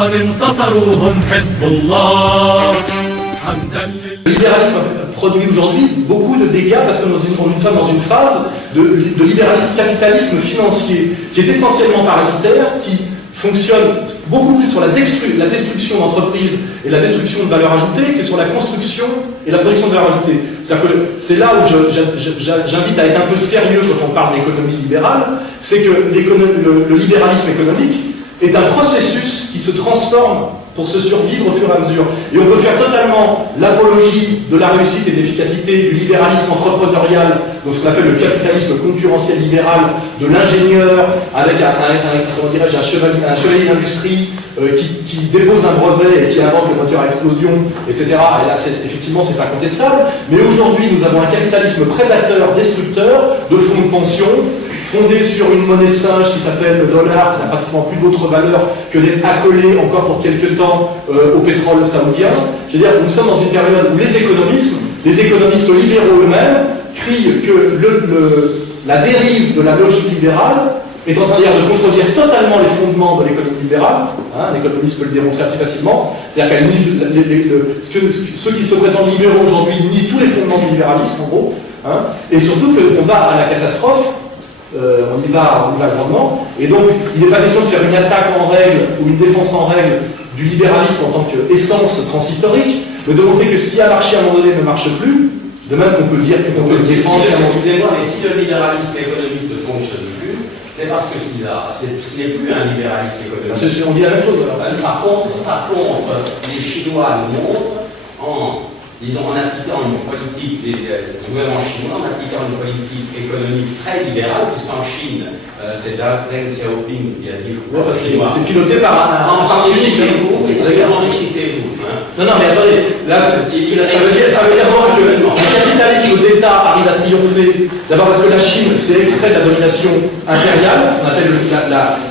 قد انتصروا هم حزب الله. Le libéralisme produit aujourd'hui beaucoup de dégâts parce que nous sommes dans une phase de libéralisme capitalisme financier qui est essentiellement parasitaire, qui fonctionne beaucoup plus sur la destruction d'entreprises et la destruction de valeur ajoutée que sur la construction et la production de valeur ajoutée. C'est-à-dire que c'est là où j'invite à être un peu sérieux quand on parle d'économie libérale, c'est que le libéralisme économique est un processus qui se transforme pour se survivre au fur et à mesure. Et on peut faire totalement l'apologie de la réussite et de l'efficacité du libéralisme entrepreneurial, dans ce qu'on appelle le capitalisme concurrentiel libéral, de l'ingénieur avec un chevalier d'industrie qui dépose un brevet et qui invente le moteur à explosion, etc. Et là, effectivement, c'est incontestable. Mais aujourd'hui, nous avons un capitalisme prédateur, destructeur, de fonds de pension, fondé sur une monnaie de singe qui s'appelle le dollar, qui n'a pratiquement plus d'autre valeur que d'être accolé encore pour quelques temps au pétrole saoudien. Je veux dire, nous sommes dans une période où les économistes libéraux eux-mêmes crient que la dérive de la logique libérale est en train de contredire totalement les fondements de l'économie libérale. Un économiste peut le démontrer assez facilement. C'est-à-dire qu'elle nie ceux qui se prétendent libéraux aujourd'hui nient tous les fondements du libéralisme, en gros. Et surtout qu'on va à la catastrophe. On y va grandement, et donc il n'est pas question de faire une attaque en règle ou une défense en règle du libéralisme en tant qu'essence transhistorique, mais de montrer que ce qui a marché à un moment donné ne marche plus, de même qu'on peut dire qu'on peut le défendre. Excusez-moi, mais si le libéralisme économique ne fonctionne plus, c'est parce que ce n'est plus un libéralisme économique. On dit la même chose. Par contre, les Chinois nous montrent en appliquant une politique du gouvernement chinois, en appliquant une politique économique très libérale, puisqu'en Chine, c'est Deng Xiaoping qui a dit c'est piloté par un enrichissez-vous, enrichissez-vous. Non, mais attendez, là, ça veut dire que le capitalisme d'État arrive à triompher, d'abord parce que la Chine s'est extraite de la domination impériale, on appelle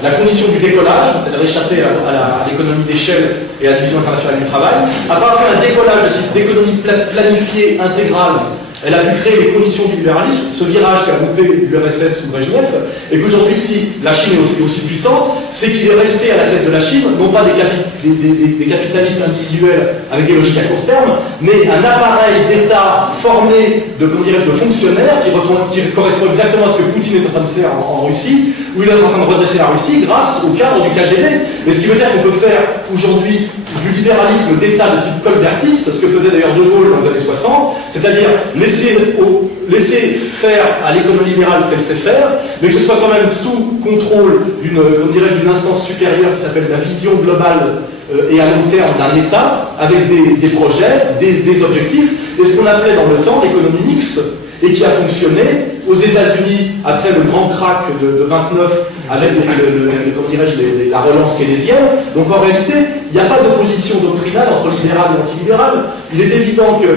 la condition du décollage, c'est-à-dire échapper à l'économie d'échelle et à la division internationale du travail. Après avoir fait un décollage d'économie planifiée, intégrale, elle a pu créer les conditions du libéralisme, ce virage qu'a loupé l'URSS sous Brejnev, et qu'aujourd'hui, si la Chine est aussi puissante, c'est qu'il est resté à la tête de la Chine, non pas des capitalistes individuels avec des logiques à court terme, mais un appareil d'État formé de fonctionnaires qui correspond exactement à ce que Poutine est en train de faire en Russie, où il est en train de redresser la Russie grâce au cadre du KGB. Et ce qui veut dire qu'on peut faire aujourd'hui du libéralisme d'État de type colbertiste, ce que faisait d'ailleurs De Gaulle dans les années 60, c'est-à-dire laisser faire à l'économie libérale ce qu'elle sait faire, mais que ce soit quand même sous contrôle d'une instance supérieure qui s'appelle la vision globale et à long terme d'un État, avec des projets, des objectifs, et ce qu'on appelait dans le temps l'économie mixte, et qui a fonctionné aux États-Unis après le grand krach de 29 avec la relance keynésienne. Donc en réalité, il n'y a pas d'opposition doctrinale entre libéral et antilibéral. Il est évident que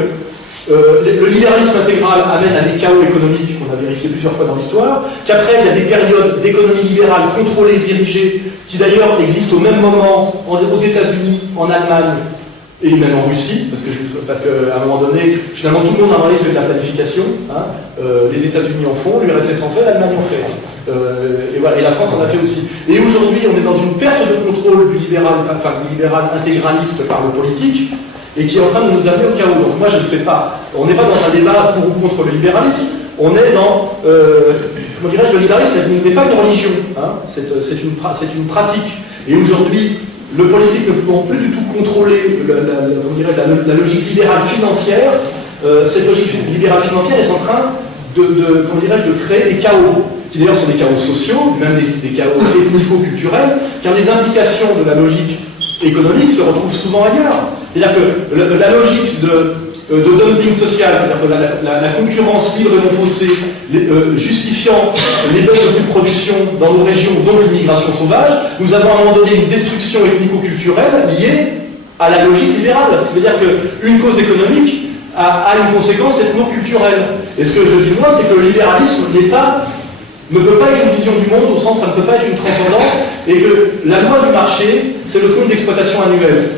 le libéralisme intégral amène à des chaos économiques qu'on a vérifié plusieurs fois dans l'histoire, qu'après il y a des périodes d'économie libérale contrôlée et dirigée qui d'ailleurs existent au même moment aux États-Unis, en Allemagne et même en Russie, parce qu'à un moment donné, finalement tout le monde a fait de la planification, les États-Unis en font, l'URSS en fait, l'Allemagne en fait. Et voilà, et la France en a fait aussi. Et aujourd'hui, on est dans une perte de contrôle du libéral intégraliste par le politique, et qui est en train de nous amener au chaos. Donc moi je ne fais pas, on n'est pas dans un débat pour ou contre le libéralisme, on est dans, comment dirais-je, le libéralisme n'est pas une religion, c'est une pratique. Et aujourd'hui, le politique ne pouvant plus du tout contrôler la logique libérale financière, cette logique libérale financière est en train de créer des chaos, qui d'ailleurs sont des chaos sociaux, même des chaos ethnico-culturels, car les implications de la logique économique se retrouvent souvent ailleurs. C'est-à-dire que la logique de dumping social, c'est-à-dire que la concurrence libre et non faussée, justifiant les baisses de coûts de production dans nos régions, dont l'immigration sauvage, nous avons à un moment donné une destruction ethnico-culturelle liée à la logique libérale. Ce qui veut dire qu'une cause économique a une conséquence ethno-culturelle. Et ce que je dis moi, c'est que le libéralisme ne peut pas être une vision du monde au sens ça ne peut pas être une transcendance et que la loi du marché, c'est le compte d'exploitation annuel.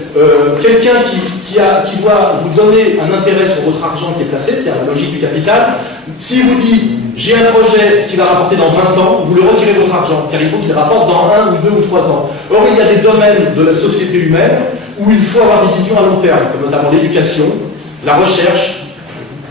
Quelqu'un qui doit vous donner un intérêt sur votre argent qui est placé, c'est-à-dire la logique du capital, s'il vous dit j'ai un projet qui va rapporter dans 20 ans, vous le retirez de votre argent, car il faut qu'il rapporte dans 1 ou 2 ou 3 ans. Or, il y a des domaines de la société humaine où il faut avoir des visions à long terme, comme notamment l'éducation, la recherche,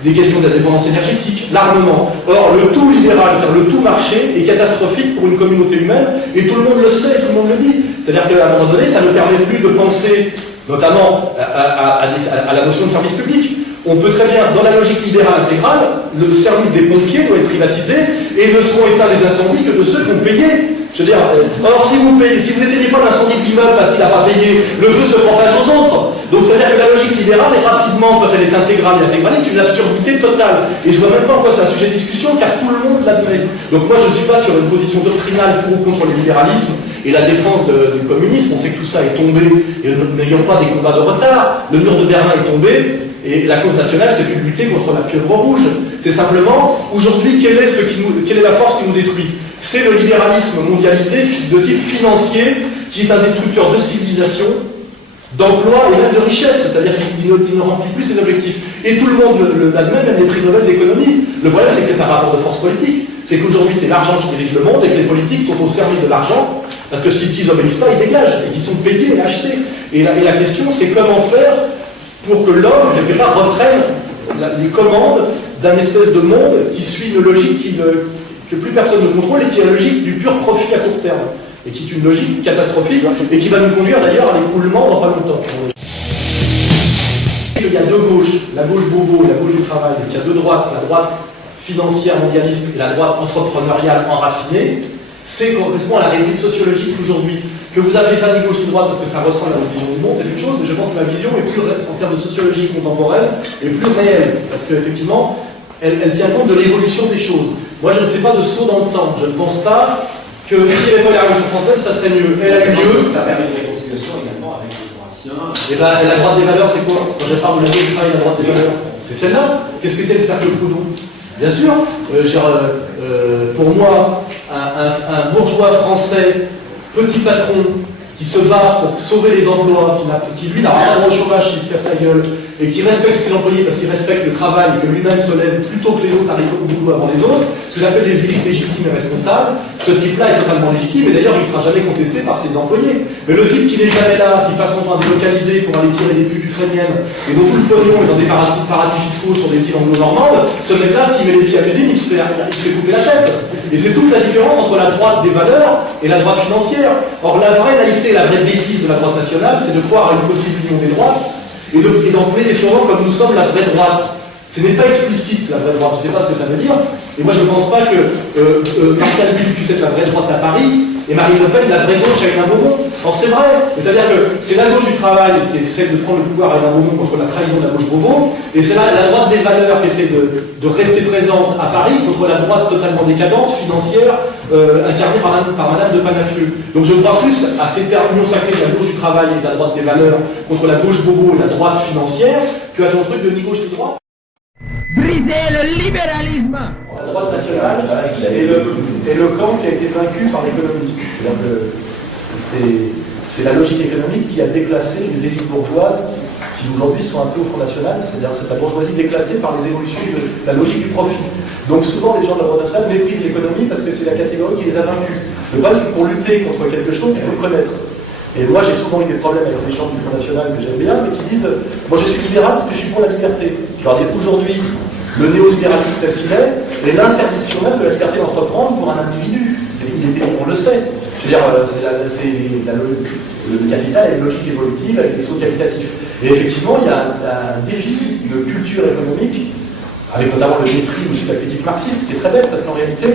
des questions de la dépendance énergétique, l'armement. Or, le tout libéral, c'est-à-dire le tout marché, est catastrophique pour une communauté humaine, et tout le monde le sait, tout le monde le dit. C'est-à-dire qu'à un moment donné, ça ne permet plus de penser, notamment à la notion de service public. On peut très bien, dans la logique libérale intégrale, le service des pompiers doit être privatisé, et ne seront éteints les incendies que de ceux qui ont payé. Je veux dire, or si vous n'éteignez pas l'incendie de l'immeuble parce qu'il n'a pas payé, le feu se propage aux autres. Donc c'est-à-dire que la logique libérale est rapidement, quand elle est intégrale et intégraliste, une absurdité totale. Et je vois même pas en quoi c'est un sujet de discussion, car tout le monde l'admet. Donc moi je ne suis pas sur une position doctrinale pour ou contre le libéralisme et la défense du communisme. On sait que tout ça est tombé, et n'ayons pas des combats de retard. Le mur de Berlin est tombé, et la cause nationale, c'est plus de lutter contre la pieuvre rouge. C'est simplement, aujourd'hui, quelle est la force qui nous détruit? C'est le libéralisme mondialisé de type financier, qui est un destructeur de civilisation, d'emploi et même de richesse, c'est-à-dire qu'il ne remplit plus ses objectifs. Et tout le monde l'admet, même les prix Nobel d'économie. Le problème, c'est que c'est un rapport de force politique. C'est qu'aujourd'hui, c'est l'argent qui dirige le monde et que les politiques sont au service de l'argent, parce que s'ils n'obéissent pas, ils dégagent, et qu'ils sont payés et achetés. Et la question, c'est comment faire pour que l'homme, quelque part, reprenne les commandes d'un espèce de monde qui suit une logique que plus personne ne contrôle et qui est la logique du pur profit à court terme, et qui est une logique catastrophique et qui va nous conduire d'ailleurs à l'écroulement dans pas longtemps. Il y a deux gauches, la gauche bobo et la gauche du travail, il y a deux droites, la droite financière mondialiste et la droite entrepreneuriale enracinée. C'est correspond à la réalité sociologique aujourd'hui. Que vous appelez ça des gauche ou droite parce que ça ressemble à votre vision du monde, c'est une chose, mais je pense que ma vision est plus, en termes de sociologie contemporaine, est plus réelle, parce qu'effectivement, elle tient compte de l'évolution des choses. Moi, je ne fais pas de saut dans le temps. Je ne pense pas que si elle n'avait pas la Révolution française, ça serait mieux. Elle a eu lieu. Ça permet une réconciliation également avec les Jurassiens. Et ben, la droite des valeurs, c'est quoi? Quand je parle de la gauche du travail, la droite des valeurs, c'est celle-là. Qu'est-ce qu'était le cercle Proudhon? Bien sûr, pour moi, un bourgeois français, petit patron, qui se bat pour sauver les emplois, qui lui n'a pas droit au chômage s'il se casse la gueule, et qui respecte ses employés parce qu'il respecte le travail et que lui-même se lève plutôt que les autres arrivent au boulot avant les autres, ce que j'appelle des élites légitimes et responsables. Ce type-là est totalement légitime, et d'ailleurs il ne sera jamais contesté par ses employés. Mais le type qui n'est jamais là, qui passe son temps à délocaliser pour aller tirer des putes ukrainiennes, et dont tout le pognon est dans des paradis fiscaux sur des îles anglo-normandes, ce mec-là, s'il met les pieds à l'usine, il se fait couper la tête. Et c'est toute la différence entre la droite des valeurs et la droite financière. Or, la vraie naïveté, la vraie bêtise de la droite nationale, c'est de croire à une possible union des droites et d'en donner des surnoms comme nous sommes la vraie droite. Ce n'est pas explicite, la vraie droite, je ne sais pas ce que ça veut dire, et moi je ne pense pas que Pascal Bulle puisse être la vraie droite à Paris, et Marine Le Pen la vraie gauche à Hénin Beaumont. Or c'est vrai, c'est-à-dire que c'est la gauche du travail qui essaie de prendre le pouvoir à Hénin Beaumont contre la trahison de la gauche bobo, et c'est la droite des valeurs qui essaie de rester présente à Paris contre la droite totalement décadente, financière, incarnée par Madame de Panafieux. Donc je crois plus à ces termes sacrés de la gauche du travail et de la droite des valeurs contre la gauche bobo et la droite financière qu'à ton truc de ni gauche ni droite. Briser le libéralisme. La droite nationale est le camp qui a été vaincu par l'économie. C'est la logique économique qui a déclassé les élites bourgeoises qui aujourd'hui sont un peu au Front National, c'est-à-dire c'est la bourgeoisie déclassée par les évolutions de la logique du profit. Donc souvent les gens de la droite nationale méprisent l'économie parce que c'est la catégorie qui les a vaincus. Le problème c'est que pour lutter contre quelque chose, il faut le connaître. Et moi j'ai souvent eu des problèmes avec les gens du Front National que j'aime bien, mais qui disent moi je suis libéral parce que je suis pour la liberté. Je leur dis aujourd'hui, le néolibéralisme tel qu'il est l'interdiction même de la liberté d'entreprendre pour un individu. On le sait. Je veux dire, le capital a une logique évolutive avec des sauts qualitatifs. Et effectivement, il y a un déficit de culture économique, avec notamment le mépris aussi de la critique marxiste, qui est très bête, parce qu'en réalité,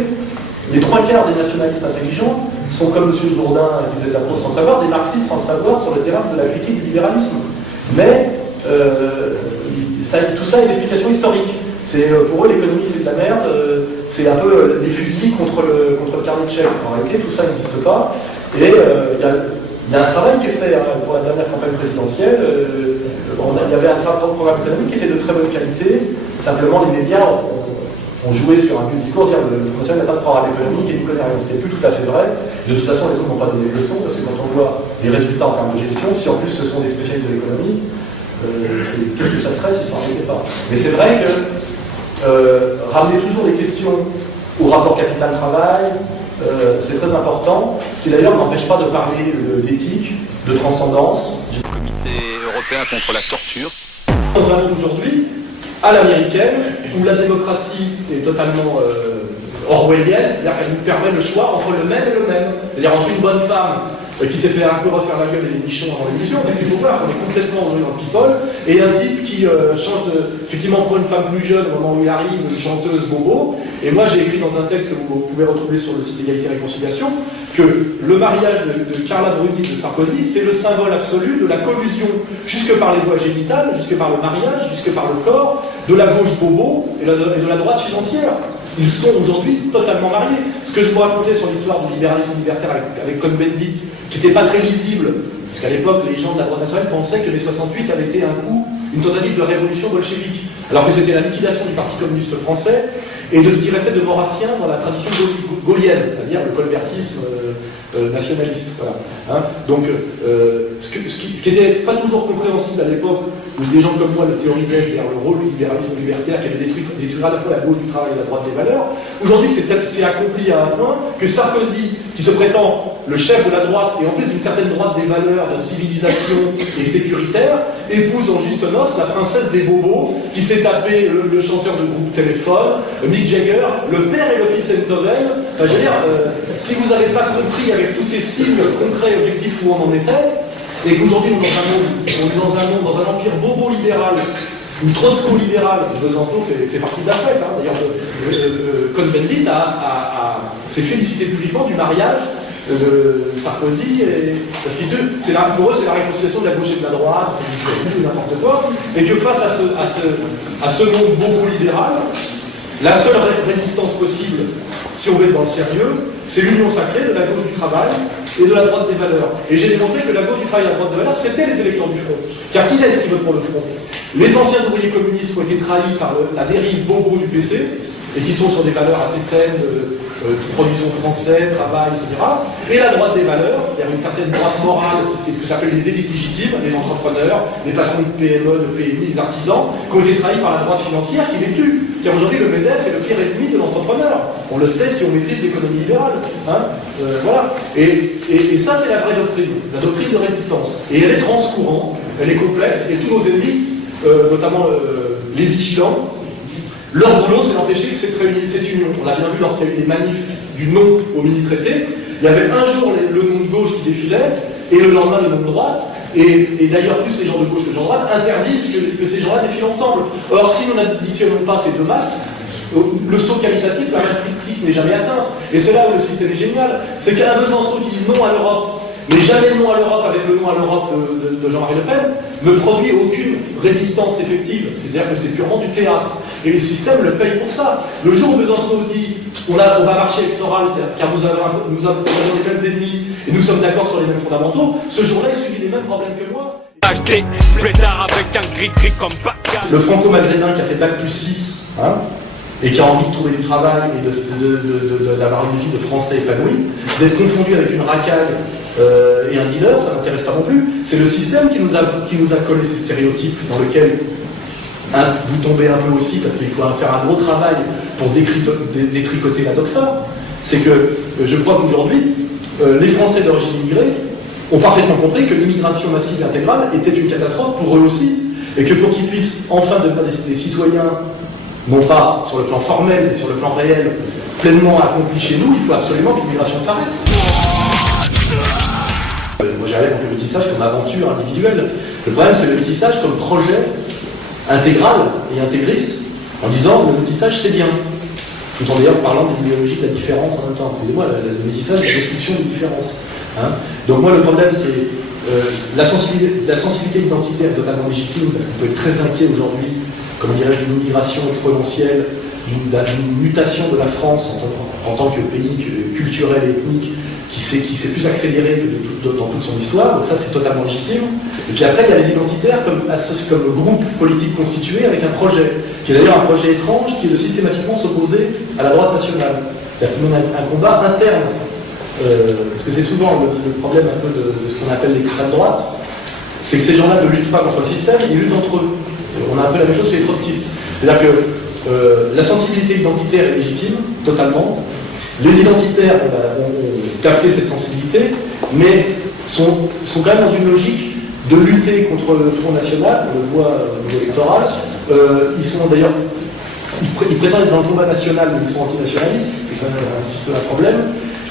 les 3 quarts des nationalistes intelligents sont comme M. Jourdain, qui faisait de la prose sans le savoir, des marxistes sans le savoir sur le terrain de la critique du libéralisme. Mais tout ça est une explication historique. Pour eux, l'économie, c'est de la merde, c'est un peu des fusils contre le carnet de chèques. En réalité, tout ça n'existe pas. Et il y a un travail qui est fait pour la dernière campagne présidentielle. Il y avait un programme économique qui était de très bonne qualité. Simplement, les médias on jouait sur un vieux discours, dire le Français n'a pas de programme économique et il ne connaît rien. C'était plus tout à fait vrai. De toute façon, les autres n'ont pas donné de leçons, parce que quand on voit les résultats en termes de gestion, si en plus ce sont des spécialistes de l'économie, qu'est-ce que ça serait si ça n'en était pas? Mais c'est vrai que ramener toujours les questions au rapport capital-travail, c'est très important, ce qui d'ailleurs n'empêche pas de parler d'éthique, de transcendance. Le comité européen contre la torture. Dans un monde aujourd'hui, à l'américaine, où la démocratie est totalement orwellienne, c'est-à-dire qu'elle nous permet le choix entre le même et le même. C'est-à-dire entre une bonne femme qui s'est fait un peu refaire la gueule et les nichons avant l'émission, parce qu'il faut voir qu'on est complètement dans le people, et un type qui change de... Effectivement, pour une femme plus jeune, au moment où il arrive, une chanteuse bobo, et moi j'ai écrit dans un texte que vous pouvez retrouver sur le site Égalité et Réconciliation, que le mariage de Carla Bruni de Sarkozy, c'est le symbole absolu de la collusion, jusque par les voies génitales, jusque par le mariage, jusque par le corps, de la gauche bobo et de la droite financière. Ils sont aujourd'hui totalement mariés. Ce que je vous racontais sur l'histoire du libéralisme libertaire avec Cohn-Bendit, qui n'était pas très lisible, parce qu'à l'époque, les gens de la droite nationale pensaient que les 68 avaient été un coup, une tentative de révolution bolchevique, alors que c'était la liquidation du Parti communiste français et de ce qui restait de maurassien dans la tradition gaulienne, c'est-à-dire le colbertisme nationaliste. Voilà. Hein, donc, ce qui n'était pas toujours compréhensible à l'époque, où des gens comme moi le théorisaient, c'est-à-dire le rôle du libéralisme libertaire qui avait détruit à la fois la gauche du travail et la droite des valeurs, aujourd'hui c'est accompli à un point que Sarkozy, qui se prétend le chef de la droite, et en plus d'une certaine droite des valeurs de civilisation et sécuritaire, épouse en juste noces la princesse des bobos, qui s'est tapé le chanteur de groupe Téléphone, Mick Jagger, le père et le fils Beethoven. Enfin, je veux dire, si vous n'avez pas compris avec tous ces signes concrets et objectifs où on en était, et qu'aujourd'hui on est dans un monde, dans un empire bobo-libéral, ou trotsko-libéral, Besançon fait partie de la fête. Hein. D'ailleurs, Cohn-Bendit s'est félicité publiquement du mariage de Sarkozy, parce que pour eux c'est la réconciliation de la gauche et de la droite, ou n'importe quoi, et que face à ce monde bobo-libéral, la seule résistance possible, si on veut être dans le sérieux, c'est l'union sacrée de la gauche du travail et de la droite des valeurs. Et j'ai démontré que la gauche du travail et la droite des valeurs, c'était les électeurs du Front. Car qui est-ce qui vote pour le Front? Les anciens ouvriers communistes qui ont été trahis par la dérive bobo du PC, et qui sont sur des valeurs assez saines, production français, travail, etc. Et la droite des valeurs, c'est-à-dire une certaine droite morale, c'est ce que j'appelle les élites légitimes, les entrepreneurs, les patrons de PME, de PMI, les artisans, qui ont été trahis par la droite financière qui les tue. Car aujourd'hui, le MEDEF est le pire ennemi de l'entrepreneur. On le sait si on maîtrise l'économie libérale. Hein, voilà. Et ça, c'est la vraie doctrine, la doctrine de résistance. Et elle est transcourante, elle est complexe, et tous nos ennemis, notamment les vigilants, leur boulot, c'est d'empêcher que cette union. On l'a bien vu lorsqu'il y a eu les manifs du non au mini-traité. Il y avait un jour le nom de gauche qui défilait, et le lendemain le nom de droite. Et d'ailleurs, plus les gens de gauche que les gens de droite interdisent que ces gens-là défilent ensemble. Or, si nous n'additionnons pas ces deux masses, le saut qualitatif, la restrictif n'est jamais atteint. Et c'est là où le système est génial. C'est qu'il y a un Besançon qui dit non à l'Europe, mais jamais non à l'Europe avec le non à l'Europe de Jean-Marie Le Pen, ne produit aucune résistance effective. C'est-à-dire que c'est purement du théâtre. Et le système le paye pour ça. Le jour où Besançon dit on va marcher avec Soral car nous avons les mêmes ennemis et nous sommes d'accord sur les mêmes fondamentaux, ce jour-là il subit les mêmes problèmes que moi. Le franco-maghrébin qui a fait Bac plus 6, hein, et qui a envie de trouver du travail et d'avoir une vie de français épanoui, d'être confondu avec une racaille et un dealer, ça n'intéresse pas non plus. C'est le système qui nous a collé ces stéréotypes dans lesquels vous tombez un peu aussi, parce qu'il faut faire un gros travail pour détricoter la doxa. C'est que je crois qu'aujourd'hui, les Français d'origine immigrée ont parfaitement compris que l'immigration massive et intégrale était une catastrophe pour eux aussi, et que pour qu'ils puissent enfin devenir des citoyens, non pas sur le plan formel, mais sur le plan réel, pleinement accomplis chez nous, il faut absolument que l'immigration s'arrête. Moi j'arrive avec le métissage comme aventure individuelle. Le problème c'est le métissage comme projet intégral et intégriste, en disant le métissage c'est bien. Tout en d'ailleurs parlant de l'idéologie de la différence en même temps. Excusez-moi, le métissage, c'est la destruction des différences. Hein. Donc moi le problème c'est la sensibilité identitaire totalement légitime, parce qu'on peut être très inquiet aujourd'hui, comme dirais-je, d'une migration exponentielle, d'une mutation de la France en tant que pays culturel et ethnique qui s'est plus accéléré que dans toute son histoire, donc ça c'est totalement légitime. Et puis après il y a les identitaires comme groupe politique constitué avec un projet, qui est d'ailleurs un projet étrange, qui est de systématiquement s'opposer à la droite nationale. C'est-à-dire qu'ils mènent un combat interne, parce que c'est souvent le problème un peu de ce qu'on appelle l'extrême droite, c'est que ces gens-là ne luttent pas contre le système, ils luttent entre eux. On a un peu la même chose chez les trotskistes. C'est-à-dire que la sensibilité identitaire est légitime, totalement. Les identitaires ont capté cette sensibilité, mais sont quand même dans une logique de lutter contre le Front National, on le voit au niveau électoral. Ils sont d'ailleurs, ils prétendent être dans le combat national, mais ils sont antinationalistes, c'est quand même un petit peu un problème.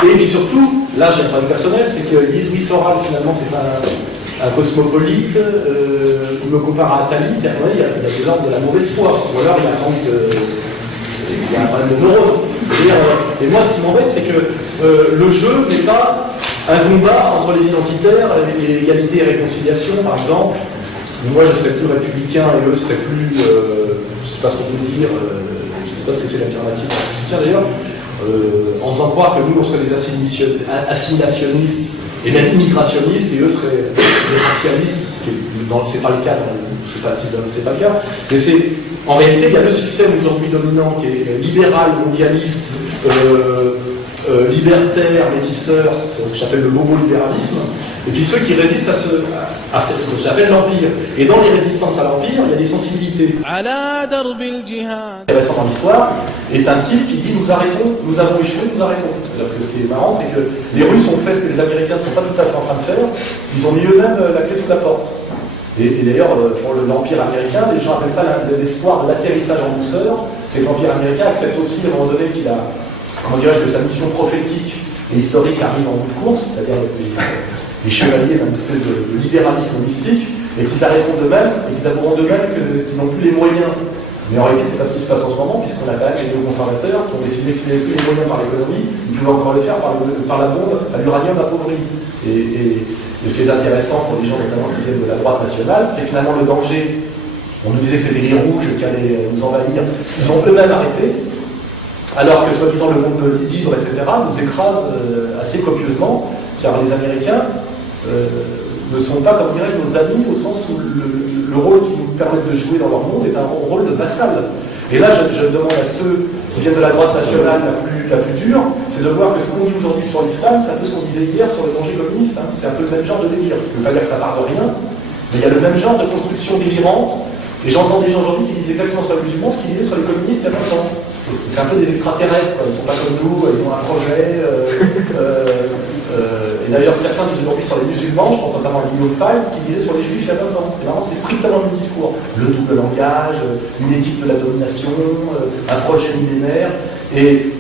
Et puis surtout, là j'ai un problème personnel, c'est qu'ils disent oui, Soral finalement c'est un cosmopolite, il me compare à Attali, c'est-à-dire qu'il y a des ordres de la mauvaise foi, ou alors il y a un problème de neurones. Et moi, ce qui m'embête, c'est que le jeu n'est pas un combat entre les identitaires, et égalité et réconciliation, par exemple. Moi, je serais plus républicain et eux seraient plus, je ne sais pas ce qu'on peut dire, je ne sais pas ce que c'est l'alternative républicain d'ailleurs, en faisant croire que nous, on serait des assimilationnistes et même immigrationnistes, et eux seraient des racialistes, c'est pas le cas, je ne sais pas si c'est pas le cas, mais c'est. En réalité, il y a le système aujourd'hui dominant qui est libéral, mondialiste, libertaire, métisseur, c'est ce que j'appelle le bobo-libéralisme, et puis ceux qui résistent à ce que j'appelle l'Empire. Et dans les résistances à l'Empire, il y a des sensibilités. Intéressant dans l'histoire est un type qui dit nous arrêtons, nous avons échoué, nous arrêtons. Alors que ce qui est marrant, c'est que les Russes ont fait ce que les Américains ne sont pas tout à fait en train de faire, ils ont mis eux-mêmes la clé sous la porte. Et d'ailleurs, pour l'Empire américain, les gens appellent ça l'espoir de l'atterrissage en douceur. C'est que l'Empire américain accepte aussi, à un moment donné, qu'il a, comment dirais-je, que sa mission prophétique et historique arrive en bout de course, c'est-à-dire les chevaliers d'un espèce de libéralisme mystique, et qu'ils arrêteront d'eux-mêmes, et qu'ils avoueront d'eux-mêmes qu'ils n'ont plus les moyens. Mais en réalité, c'est pas ce qui se passe en ce moment, puisqu'on a quand même les néoconservateurs qui ont décidé que s'ils n'avaient plus les moyens par l'économie, ils pouvaient encore le faire par la bombe à l'uranium appauvri. Et ce qui est intéressant pour les gens notamment qui viennent de la droite nationale, c'est que finalement le danger, on nous disait que c'était les rouges qui allaient nous envahir, ils ont eux-mêmes arrêté, alors que soi-disant le monde libre, etc., nous écrase assez copieusement, car les Américains ne sont pas, comme dirait, nos amis, au sens où le rôle qu'ils nous permettent de jouer dans leur monde est un rôle de vassal. Et là, je demande à ceux qui viennent de la droite nationale la plus dure, c'est de voir que ce qu'on dit aujourd'hui sur l'islam, c'est un peu ce qu'on disait hier sur le danger communiste. Hein. C'est un peu le même genre de délire. Ça ne veut pas dire que ça part de rien, mais il y a le même genre de construction délirante. Et j'entends des gens aujourd'hui qui disent exactement sur les musulmans ce qu'ils disaient sur les communistes il y a 20 ans. C'est un peu des extraterrestres, ils ne sont pas comme nous, ils ont un projet. Et d'ailleurs, certains disent aujourd'hui sur les musulmans, je pense notamment à Guillaume Fay, ce qu'ils disaient sur les juifs il y a 20 ans. C'est marrant, c'est strictement le même discours. Le double langage, une éthique de la domination, un projet millénaire. Et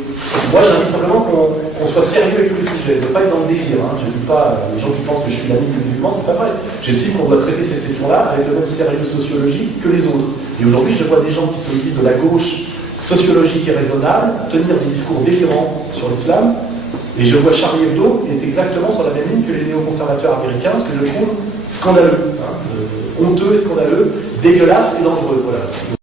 moi, j'invite simplement qu'on soit sérieux avec tous les sujets. Je ne veux pas être dans le délire. Hein. Je ne dis pas les gens qui pensent que je suis l'ami du musulman, c'est pas vrai. J'estime qu'on doit traiter cette question-là avec le même sérieux sociologique que les autres. Et aujourd'hui, je vois des gens qui se disent de la gauche sociologique et raisonnable tenir des discours délirants sur l'islam. Et je vois Charlie Hebdo qui est exactement sur la même ligne que les néoconservateurs américains, ce que je trouve scandaleux, honteux et scandaleux, dégueulasse et dangereux. Voilà.